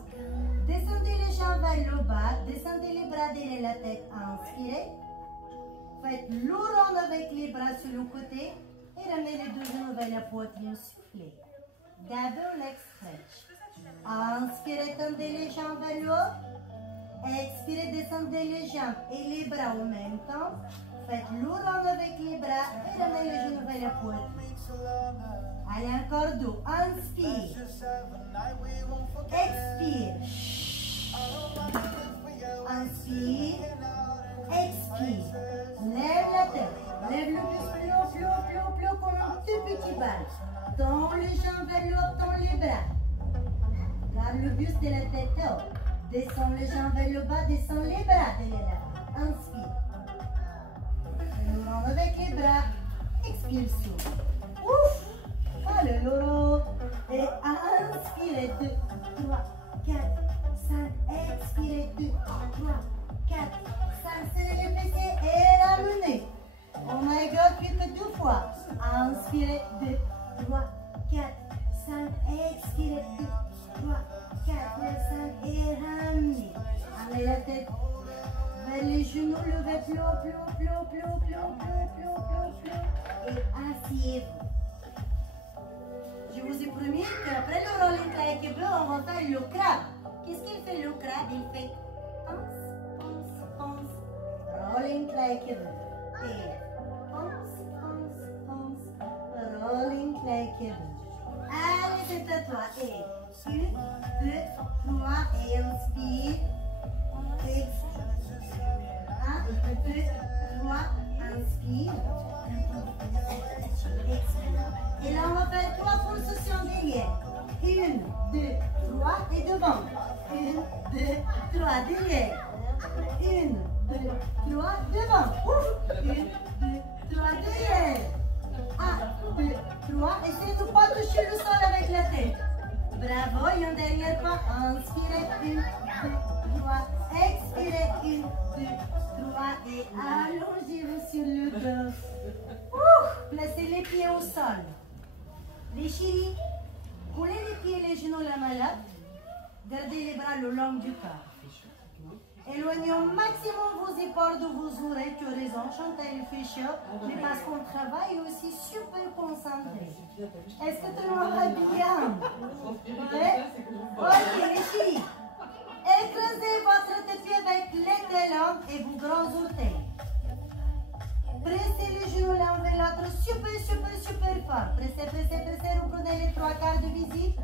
Descendez les jambes vers le bas. Descendez les bras derrière la tête. Inspirez. Faites le rond avec les bras sur le côté. Et ramenez les deux genoux vers la poitrine. Soufflez. Double leg stretch. Inspirez, tendez les jambes vers le haut. Expirez, descendez les jambes et les bras en même temps. Faites le rond avec les bras et ramenez les genoux vers la poitrine. Allez, encore dos. Inspire. Expire. Inspire. Expire. Lève la tête. Lève le buste plus haut, plus haut, plus haut, plus haut comme un tout petit bal. Tends les jambes vers le haut, tends les bras. Garde le buste de la tête haut. Descends les jambes vers le bas, descends les bras derrière la tête. Inspire. Nous avec les bras. Expire souffle. Ouf. Allez, Loro. Et inspirez 2, 3, 4, 5. Expirez 2, 3, 4, 5. Serrez les fessiers et ramenez. Oh my God, faites 2 fois. Inspirez 2, 3, 4, 5. Expirez 2, 3, 4, 5. Et ramenez. Allez, la tête vers les genoux, levez plus haut, plus haut, plus haut, plus haut, plus haut, plus haut, plus haut, plus haut, plus haut. Et asseyez-vous. Je vous ai promis qu'après le rolling claquable, on va faire le crabe. Qu'est-ce qu'il fait le crabe? Il fait pense, pense, pense. Rolling claquable. Et pense, pense, pense. Rolling claquable. Allez, c'est à toi. Et 1, 2, 3. Et inspire. Expire. 1, 2, 3. Inspire. Expire. Et là, on va faire 3 pulsations derrière. 1, 2, 3 et devant. 1, 2, 3 derrière. 1, 2, 3 devant. Ouf. 1, 2, 3 derrière. 1, 2, 3. Essayez de ne pas toucher le sol avec la tête. Bravo. Et un dernier pas. Inspirez. 1, 2, 3. Expirez. 1, 2, 3. Et allongez-vous sur le dos. Placez les pieds au sol. Les chéris, coulez les pieds et les genoux la malade. Gardez les bras le long du corps. Éloignez au maximum vos épaules de vos oreilles. Tu as raison, Chantal fait chaud. Mais parce qu'on travaille aussi super concentré. Est-ce que tout le monde va bien? Ouais? Ok, les chéris. Écrasez votre pied avec les talons et vos grands orteils. Pressez les genoux l'un vers l'autre super, super, super fort. Pressez, pressez, pressez. Reprenez les 3 quarts de visite.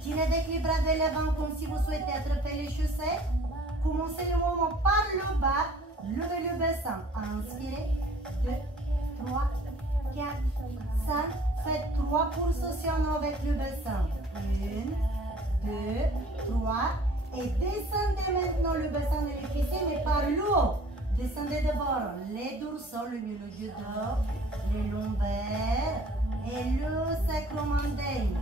Tirez avec les bras vers l'avant comme si vous souhaitez attraper les chaussettes. Commencez le mouvement par le bas. Levez le bassin. Inspirez. 2, 3, 4, 5. Faites 3 pulsations avec le bassin. 1, 2, 3. Et descendez maintenant le bassin de les fessiers, mais par le haut. Descendez d'abord les dorsaux, le milieu du dos, les lombaires et le sacro-mandaine.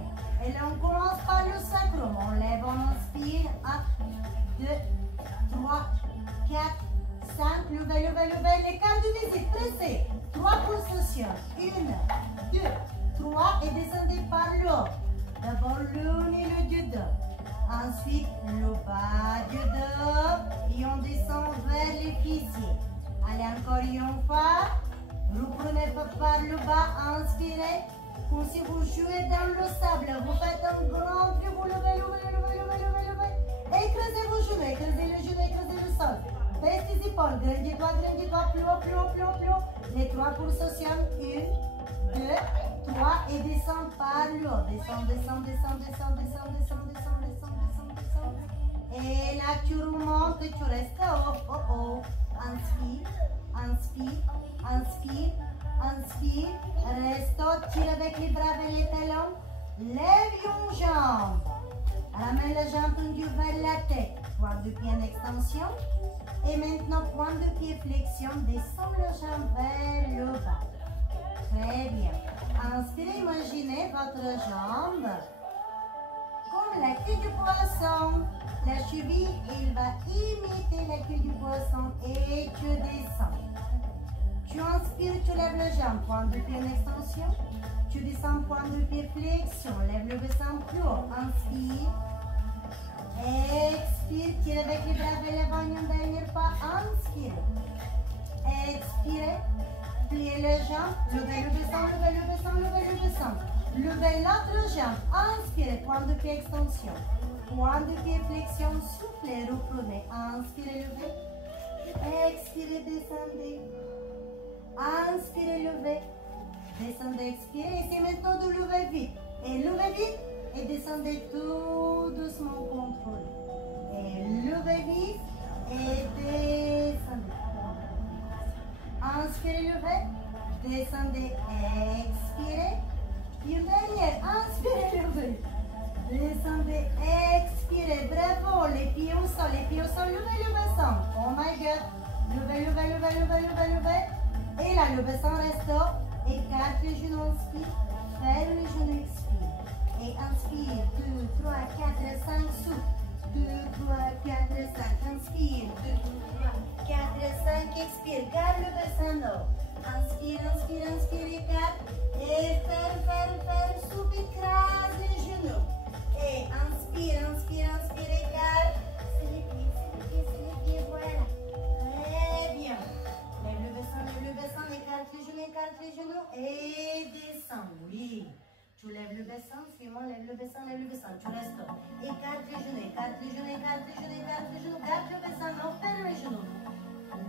Et là, on commence par le sacrum. On lève, on inspire. 1, 2, 3, 4, 5. Levez, levez, levez. Les cartes de visite. Pressez. 3 pulsations. 1, 2, 3. Et descendez par le haut. D'abord le milieu du dos. Ensuite, le bas du dos. Et on descend vers les fessiers. Allez, encore une fois. Reprenez par le bas. Inspirez. Comme si vous jouez dans le sable. Vous faites un grand trait. Vous levez, levez, levez, levez, levez, levez. Écrasez vos genoux. Écrasez le genou, écrasez le sol. Baissez les épaules. Grandis-toi, fois plus haut, plus haut, plus haut, plus haut. Les 3 pouces au ciel. 1, 2, 3 et descends par le haut. Descends, descends, descends, descends, descends, descends, descends, descends, descends, descends. Et là, tu remontes et tu restes. Oh, oh, oh. Inspire, inspire, inspire, inspire. Reste, tire avec les bras vers les talons. Lève une jambe. Ramène la jambe tendue vers la tête. Pointe de pied en extension. Et maintenant, pointe de pied flexion. Descends la jambe vers le bas. Très bien. Inspirez, imaginez votre jambe comme la queue du poisson. La cheville, il va imiter la queue du poisson et tu descends. Tu inspires, tu lèves la jambe, pointe de pied en extension. Tu descends, pointe de pied flexion. Lève le bassin plus haut. Inspire. Expire, tire avec les bras vers l'avant, un dernier pas. Inspire. Expirez. Pliez les jambes. Levez le bassin, levez le bassin, levez le bassin. Levez l'autre jambe. Inspirez, pointe de pied extension. Pointe de pied flexion, soufflez, reprenez. Inspirez, levez. Expirez, descendez. Inspirez, levez. Descendez, expirez. Et c'est maintenant de lever vite. Et levez vite. Et descendez tout doucement, contrôlé. Et levez vite. Et descendez. Inspirez, levez. Descendez, expirez. Une dernière. Inspirez, levez. Descendez, expirez. Bravo. Les pieds au sol. Les pieds au sol. Levez le bassin. Oh my God. Levez, levez, levez, levez, levez, levez. Et là, le bassin reste haut. Écarte les genoux, inspire. Ferme les genoux, expire. Et inspire. 2, 3, 4, 5, souffle. 2, 3, 4, 5. Inspire. 2, 3, 4, 5. Expire. Garde le bassin haut. Inspire, inspire, inspire. Écarte. Et ferme, ferme, ferme. Souffle. Écrase les genoux. Et inspire, inspire, inspire. Écarte. C'est les pieds, c'est les pieds, c'est les pieds. Voilà. Très bien. Lève le bassin, écarte les genoux et descends. Oui. Tu lèves le bassin, suis-moi, lève le bassin, tu restes. Écarte les genoux, écarte les genoux, écarte les genoux, écarte les genoux, garde le bassin, non, ferme les genoux.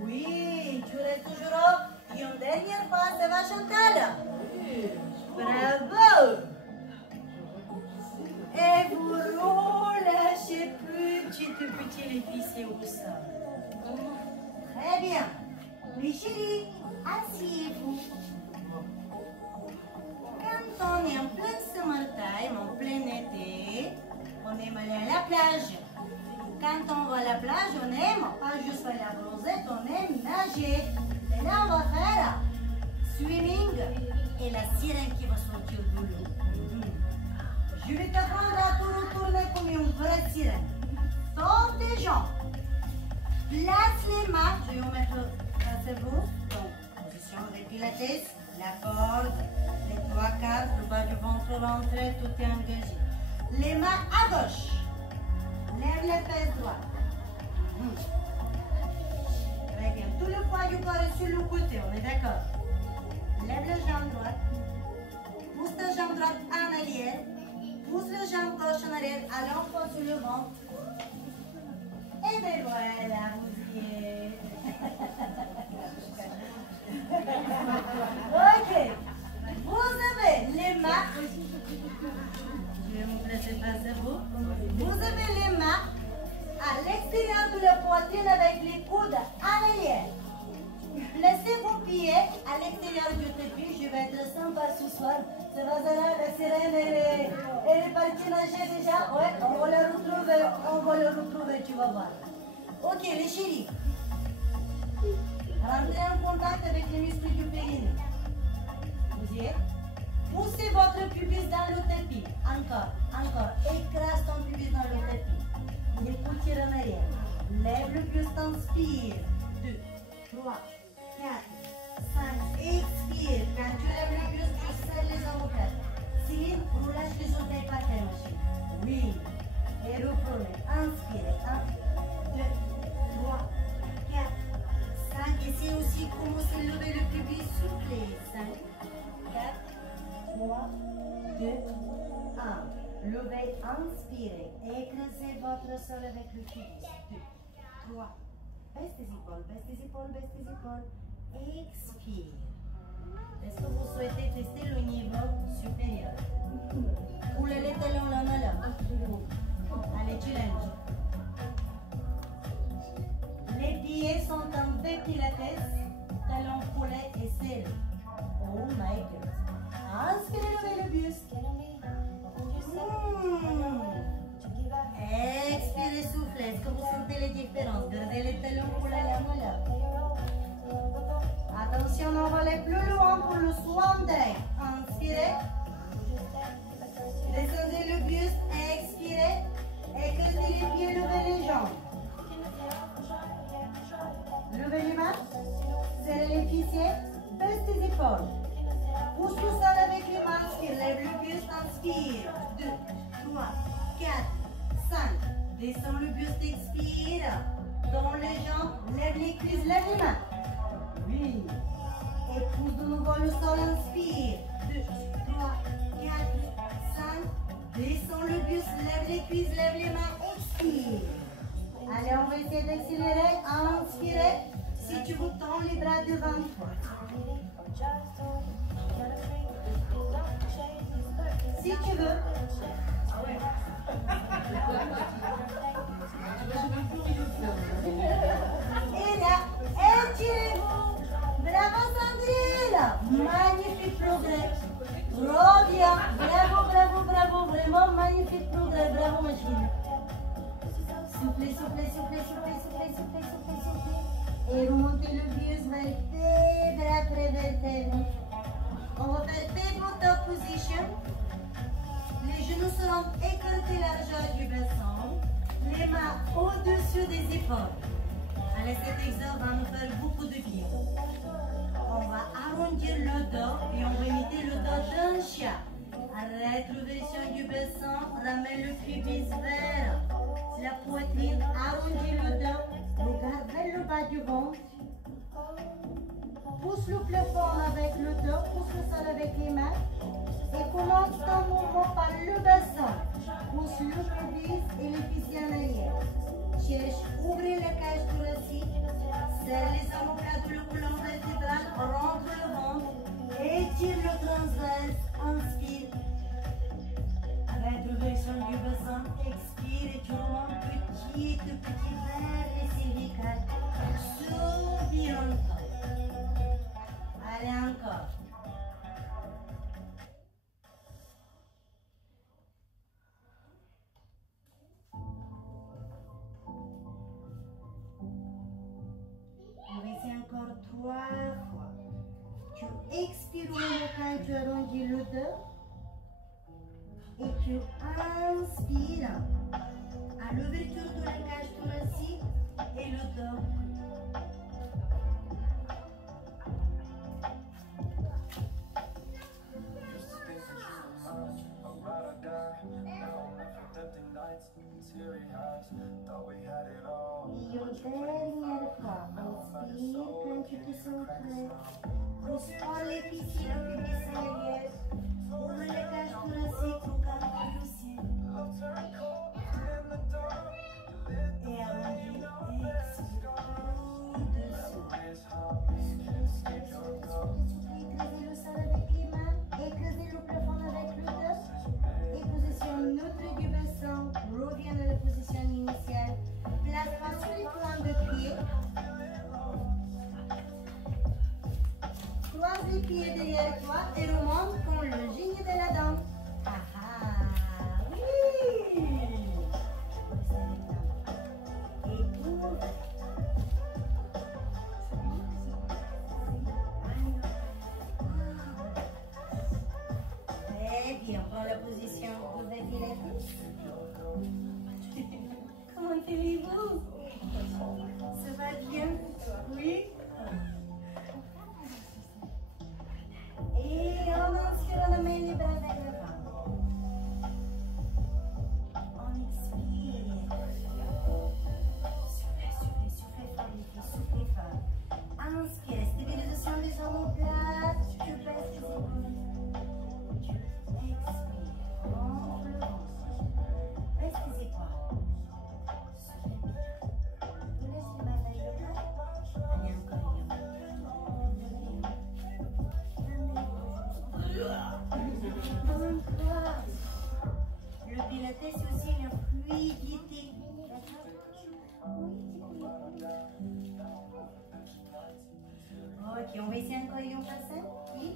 Oui, tu restes toujours haut. Et une dernière fois, ça va Chantal. Bravo. Et vous relâchez petit les fessiers au sol. Très bien. Les chéris, asseyez-vous. Quand on est en plein summertime, en plein été, on aime aller à la plage. Quand on va à la plage, on aime pas juste faire la bronzette, on aime nager. Et là, on va faire swimming et la sirène qui va sortir de l'eau. Je vais t'apprendre à te retourner comme une vraie sirène. Saute tes jambes. Place les mains. Je vais vous mettre placez-vous. Donc, position avec pilates, la corde, les 3 quarts, le bas du ventre rentré, tout est engagé. Les mains à gauche. Lève les fesses droites. Très bien. Tout le poids du corps est sur le côté, on est d'accord. Lève la jambe droite. Pousse ta jambe droite en arrière. Pousse la jambe gauche en arrière. Allons encore sur le ventre. Et bien voilà, vous y êtes. Ok. Vous avez les mains. Je vais vous placer face à vous. Vous avez les mains à l'extérieur de la poitrine avec les coudes en arrière. Placez vos pieds à l'extérieur du tapis. Je vais être sympa ce soir. Ça va, la sirène, elle est partie nager déjà. Ouais, on va la retrouver, tu vas voir. Ok, les chéris. Rentrez en contact avec les muscles du périnée. Vous y êtes? Poussez votre pubis dans le tapis. Encore, encore. Écrase ton pubis dans le tapis. Les coudes tirent en arrière. Lève le buste, inspire. 2, 3, 4, 5. Expire. Quand tu lèves le buste, tu serres les omoplates. Céline, relâche les orteils par terre, ma chérie. Oui. Et reprenez. Inspirez. 1, 2, 3, 4, 5. Essayez aussi commencer à lever le pubis. Soufflez. 5, 4, 3, 2, 1. Levez, inspirez. Écrasez votre sol avec le pubis. 2, 3. Baisse tes épaules, baisse tes épaules, baisse tes épaules. Inspire. Est-ce que vous souhaitez tester le niveau supérieur? Roulez les talons l'un à l'autre. Allez, challenge. Les pieds sont en V pilates, talons poulets et selle. Oh my God. Inspirez, levez le buste. Expirez, soufflez. Est-ce que vous sentez les différences? Gardez les talons pour la lame là. Attention, on va aller plus loin pour le swan dive. Inspirez. Descendez le buste. Expirez. Écartez les pieds, levez les jambes. Levez les mains. Serrez les fessiers. Baisse les épaules. Pousse le sol avec les mains. Inspire. Lève le buste. Inspire. 2, 3, 4, 5. Descends le buste. Expire. Dans les jambes. Lève les cuisses. Lève les mains. Oui. Et pousse de nouveau le sol. Inspire. 2, 3, 4, 5. Descends le buste. Lève les cuisses. Lève les mains. Expire. Allez, on va essayer d'accélérer. Inspirez. Si tu vous tends les bras devant toi. Si tu veux. Et là, étirez-vous. Bravo Sandrine. Magnifique progrès. Reviens. Bravo, bravo, bravo. Vraiment magnifique progrès. Bravo ma chérie. Soufflez, soufflez, soufflez, soufflez, soufflez, soufflez, soufflez, soufflez. Et remontez le buste, vertèbre après vertèbre. On va faire table top position. Les genoux seront écartés largeur du bassin. Les mains au-dessus des épaules. Allez, cet exercice va nous faire beaucoup de bien. On va arrondir le dos et on va imiter le dos d'un chat. Rétroversion du bassin, ramène le pubis vers la poitrine, arrondis le dos, regarde vers le bas du ventre. Pousse le plafond avec le dos, pousse le sol avec les mains et commence ton mouvement par le bassin. Pousse le pubis et le fessier en arrière. Cherche, ouvrez la cage thoracique, serre les omoplates, le colonne vertébrale, rentre le ventre, étire le transverse, inspire. Rétroversion du bassin, expire et tu remontes petit vers les cervicales. Soupire encore. Allez, encore. On va essayer encore 3 fois. Tu expires quand tu arrondis le dos. Et tu inspires à l'ouverture de la cage thoracique et le dos. Et une dernière fois, inspire quand tu te sens prêt. Pousse les fessiers, le pubis en arrière. Ouvre la cage thoracique, regarde vers le ciel. Et arrondis, expire au-dessous. Écrasez le sol avec les mains, écrasez le plafond avec le dos. Et position neutre du bassin, reviens à la position initiale. Place sur les points de pied. Croise les pieds derrière toi et remonte con le gigne de la dent. Ah ah, oui. Et ouvre. Très bien, prends la position de ventilatrice. Comment allez-vous? Ça va bien? Oui. Et on inspire, on amène les bras vers l'avant. On expire. Soufflez, soufflez, soufflez fort, les filles, soufflez fort. Inspire, stabilisation des omoplates. Tu baisses les épaules. Tu expires. Rentre le ventre. Baisse les épaules. Soufflez bien. encore. Le pilates, c'est aussi la fluidité. D'accord? Ok, on va essayer encore une façon. Oui.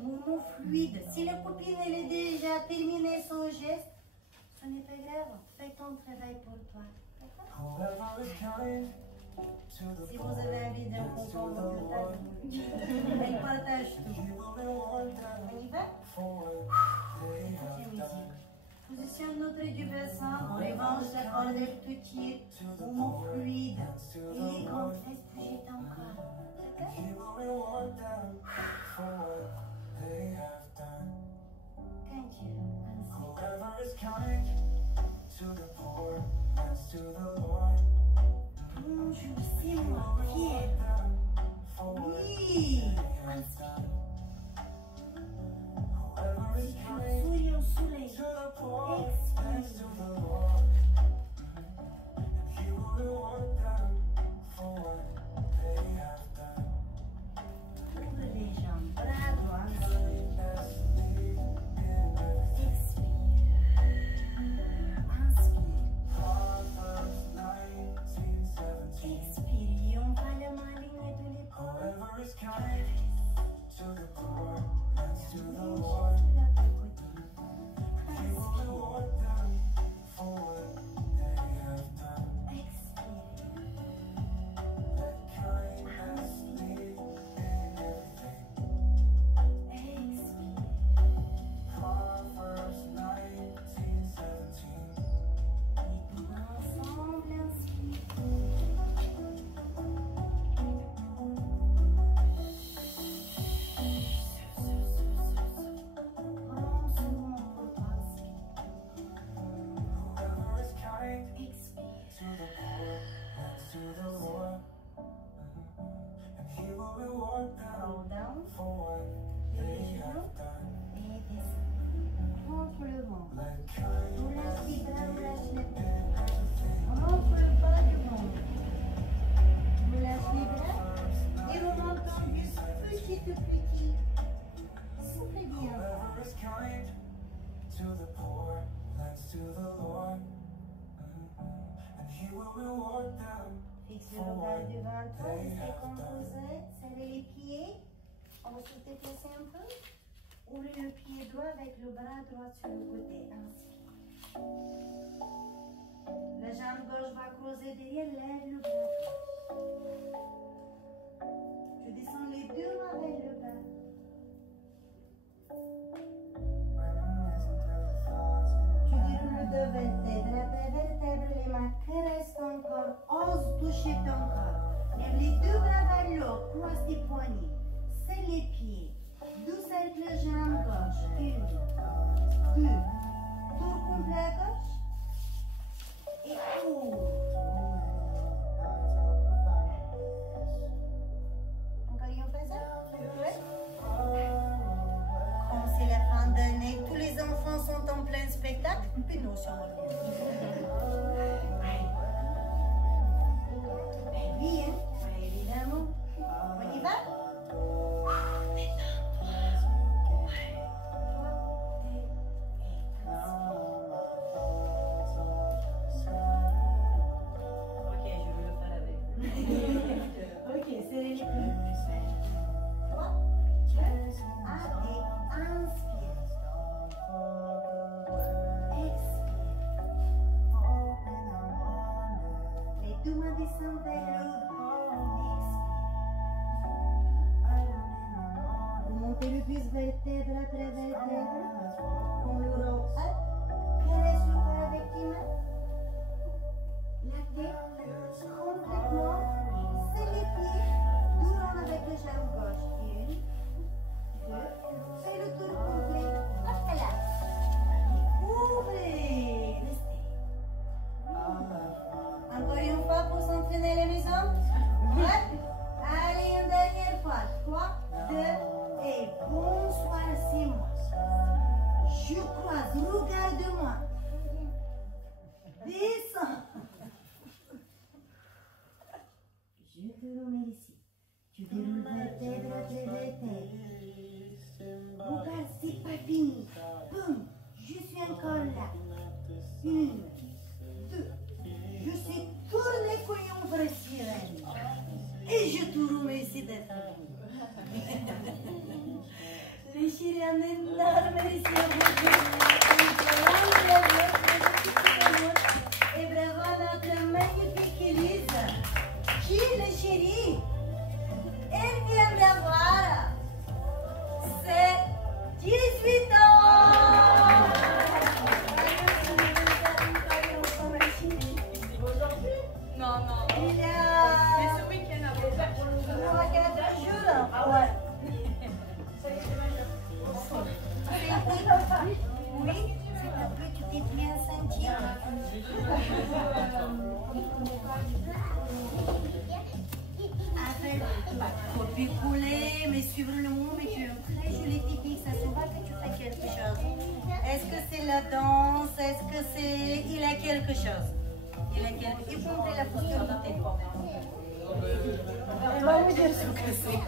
Mouvement fluide. Si la copine elle est déjà terminée son geste, ce n'est pas grave. Fais ton travail pour toi. D'accord? Si vous avez envie d'un confort confortable, elle partage tout. On y va? Positionne notre du bassin. En revanche, j'accorde le petit mouvement fluide. Et les grandes fesses bougent encore. D'accord? Quand tu bonjour, c'est moi, Pierre. Oui, inspire. Souris au soleil. Expire. Ouvre les jambes, bras droits. Expire. Inspire. Expire. Et on va le m'aligner de l'épaule. Roll down. Les genoux et descend. Rentre le ventre. Relâche les bras, relâche les bras. Rentre le bas du ventre. Relâche les bras et on entend juste petit. Souffle bien. Fixe le regard du ventre, restez composé, serrez les pieds. On va se déplacer un peu. Ouvrez le pied droit avec le bras droit sur le côté. Inspire. La jambe gauche va creuser derrière, lève le bras. Je descends les deux mains vers le bas. Tu déroules de vertèbre après vertèbre, les mains caressent ton corps, ose toucher ton corps. Lève les deux bras vers le haut, croise tes poignets, serre les pieds, doux cercle jambe gauche, 1, 2, tour complet à gauche, et ouvre. Encore une fois ça? Comme c'est la fin d'année, tous les enfants sont en plein spectacle, puis nous sommes en plein spectacle. Ben oui, hein? Ben évidemment. On y va? Ok, je vais le faire avec. Ok, serrez les coudes. 3, 2, 1 et inspire. Expire. Les deux mains descendent vers le haut. Expire. Vous montez le buste vertèbre après vertèbre. On le rend up. Caresse le corps avec tes mains. La tête complètement. C'est les pieds. Tourne avec la jambe gauche. 1, 2. Fais le tour complet. Hop là. Ouvrez. Restez. Encore une fois pour s'entraîner à la maison. Hop. Allez, une dernière fois. 3, 2, et bonsoir, c'est moi. Je croise, regarde-moi. Descends. Je te remercie. Tu déroules vertèbre après vertèbre. Regarde, c'est pas fini. Boum, je suis encore là. 1, 2. Je suis tournée comme une vraie sirène. Et je te remercie d'être venu. Les sirènes énormes, merci à vous. Et bravo à notre magnifique Elise. Qui est le chéri? Elle vient d'avoir ses 18 ans. Non, non. Il a... Mais ce week-end, après. 4 jours. Ah ouais. Oui, s'il te plaît, tu t'es bien senti. Avec copier-coller, mais suivre le mot, mais tu es très jolie typique, ça se voit que tu fais quelque chose. Est-ce que c'est la danse? Est-ce que c'est... Il a quelque chose. Il a quelque... Il faut montrer la posture de tes doigts. Elle va vous dire ce que c'est.